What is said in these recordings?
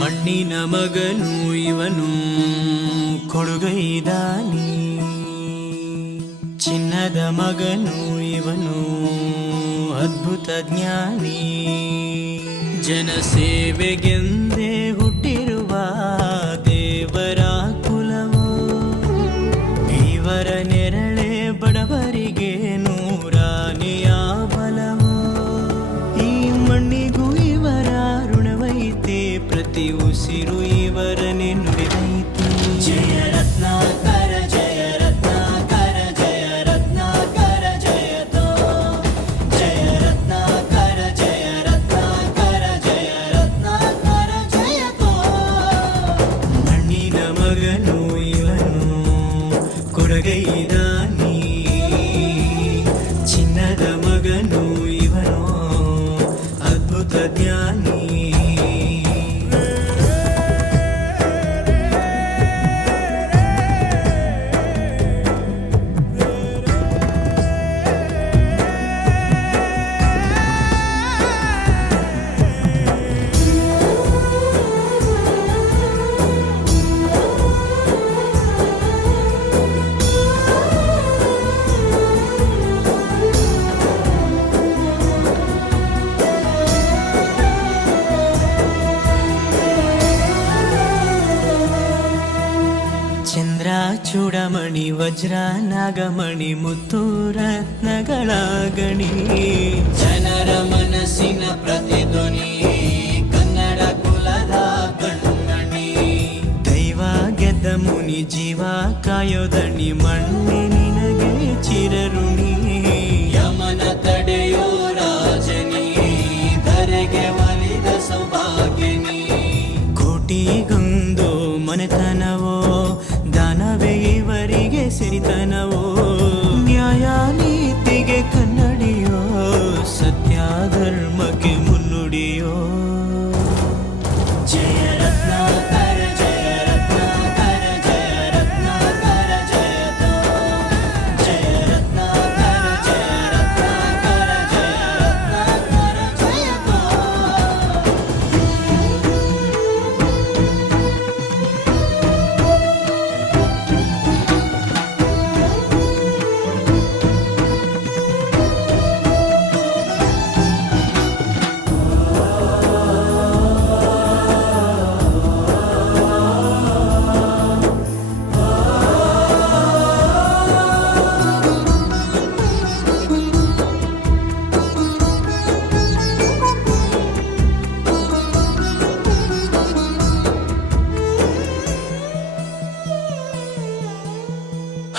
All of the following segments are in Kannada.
ಮಣ್ಣಿನ ಮಗನು ಇವನು ಕೊಡುಗೈದಾನಿ, ಚಿನ್ನದ ಮಗನು ಇವನು ಅದ್ಭುತ ಜ್ಞಾನಿ. ಜನಸೇವೆಗೆಂದೇ ಹುಟ್ಟಿರುವ ದೇವರ ಕುಲವೋ, ಇವರ ನೆರಳೆ ಬಡವರಿಗೆ ನೂರಾನೆಯ ಬಲವೋ. ಈ ಮಣ್ಣಿಗೂ ಇವರ ಋಣವೈತೆ, ಪ್ರತಿ ಉಸಿರು ಇವರನ್ನೇ ನುಡಿದೈತೆ. ಜಯ ರತ್ನಾಕರ ಜಯ ರತ್ನಾಕರ ಜಯ ರತ್ನಾಕರ ಜಯತೋ, ಜಯ ರತ್ನಾಕರ ಜಯ ರತ್ನಾಕರ ಜಯ ರತ್ನಾಕರ ಜಯತೋ. ಮಣ್ಣಿನ ಮಗನು ಇವನು ಕೊಡಗೈದಾನಿ, ಚಿನ್ನದ ಮಗನು ಇವನು ಅದ್ಭುತ ಜ್ಞಾನಿ. ಚಂದ್ರ ಚೂಡಮಣಿ ವಜ್ರ ನಾಗಮಣಿ ಮುತ್ತು ರತ್ನಗಳ ಗಣಿ, ಜನರ ಮನಸ್ಸಿನ ಪ್ರತಿಧ್ವನಿ ಕನ್ನಡ ಕುಲದ ಕಣ್ಮಣಿ. ದೈವ ಗೆದ್ದ ಮುನಿ ಜೀವ ಕಾಯೋದಣಿ, ಮಣ್ಣಿ ನಿನಗೆ ಚಿರಋಣಿ. ಯಮನ ತಡೆಯೋ ರಾಜನಿ, ಧರೆಗೆ ಒಲಿದ ಸೌಭಾಗ್ಯನಿ. ಕೋಟಿಗೊಂದು ಮನೆತನವೋ, ದಾನವೇ ಇವರಿಗೆ ಸಿರಿತನವೋ. ನ್ಯಾಯ ನೀತಿಗೆ ಕನ್ನಡಿಯೋ, ಸತ್ಯ ಧರ್ಮಕ್ಕೆ ಮುನ್ನುಡಿಯೋ. ಜಯ ರತ್ನಾಕರ ಜಯ ರತ್ನಾಕರ ಜಯ ರತ್ನಾಕರ ಜಯತೋ, ಜಯ ರತ್ನಾಕರ ಜಯ ರತ್ನಾಕರ ಜಯ ರತ್ನಾಕರ ಜಯತೋ.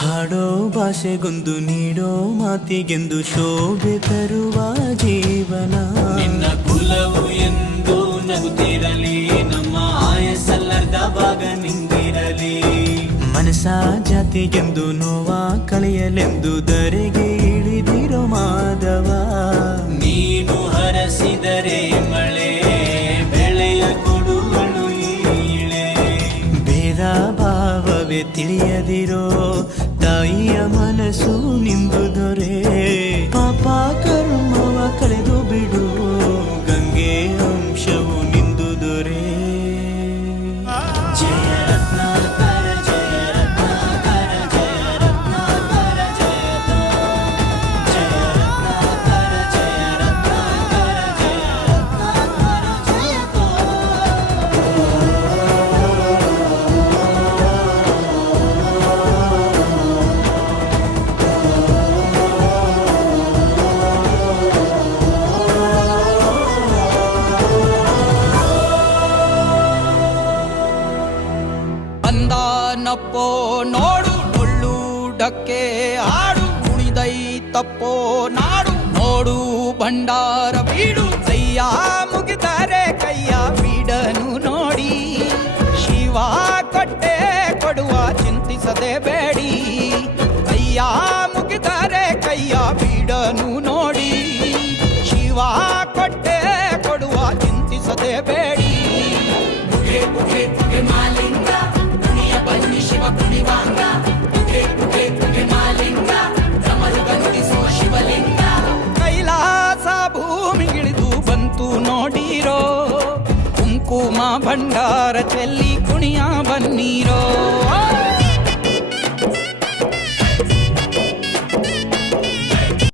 ಹಾಡೋ ಭಾಷೆಗೊಂದು ನೀಡೋ ಮಾತಿಗೆಂದು ಶೋಭೆ ತರುವ ಜೀವನ. ನಿನ್ನ ಕುಲವು ಎಂದು ನಗುತ್ತಿರಲಿ, ನಮ್ಮ ಆಯಸ್ಸಲ್ಲರ್ಧ ಭಾಗ ನಿಂದಿರಲಿ. ಮನಸ ಜಾತಿಗೆಂದು ನೋವ ಕಳೆಯಲೆಂದು ಧರೆಗೆ ಇಳಿದಿರೋ ಮಾಧವ. ನೀನು ಹರಸಿದರೆ ಮಳೆ ಬೆಳೆಯ ಕೊಡುವಳು ಇಳೆ. ಭೇದ ಭಾವವೇ ತಿಳಿಯದಿರೋ ತಾಯಿಯ ಮನಸ್ಸು ನಿಂದು ದೊರೆ. ಪಾಪ ಕರ್ಮವ ಕಳೆದು ಬಿಡು, ಗಂಗೆ ಅಂಶವು ನಿಂದು ದೊರೆ. ಜಯ ರತ್ನಾಕರ ಜಯ ರತ್ನಾಕರ ಜಯ ರತ್ನಾಕರ ಜಯತೋ, ಜಯ ರತ್ನಾಕರ ಜಯ ರತ್ನಾಕರ ಜಯ ರತ್ನಾಕರ ಜಯತೋ. ಬಂದಾನಪ್ಪೋ ನೋಡು ಡೊಳ್ಳು ಡಕ್ಕೆ ಆಡು, ಕುಣಿದೈ ತಪ್ಪೋ ನಾಡು ನೋಡು ಭಂಡಾರ ಬೀಡು ಕೈಯ ಮುಗಿದರೆ ಕೈಯ ಬೀಡನು ನೋಡಿ ಶಿವ ಕೊಟ್ಟೆ ಕೊಡುವ ಚಿಂತಿಸದೆ ಬೇಡಿ ಕೈಯ ಮುಗಿದರೆ ಕೈಯ ಬೀಡನು ನೋಡಿ ಶಿವ ಕೊಟ್ಟೆ ಕೊಡುವ ಚಿಂತಿಸದೆ ಬೇಡಿ ಪುಗೆ ಪುಗೆ ಪುಗೆ ಮಾಲಿಂಗ ಕುಣಿಯ ಬನ್ನಿ ಶಿವ ಕುಣಿವಾಂಗ ಪುಗೆ ಪುಗೆ ಪುಗೆ ಮಾಲಿಂಗ ಡ್ರಮರುಗ ನುಡಿಸೋ ಶಿವಲಿಂಗ ಕೈಲಾಸ ಭೂಮಿಗಿಳಿದು ಬಂತು ನೋಡಿರೋ ಕುಂಕುಮ ಭಂಡಾರ ಚೆಲ್ಲಿ ಕುಣಿಯ ಬನ್ನೀರೋ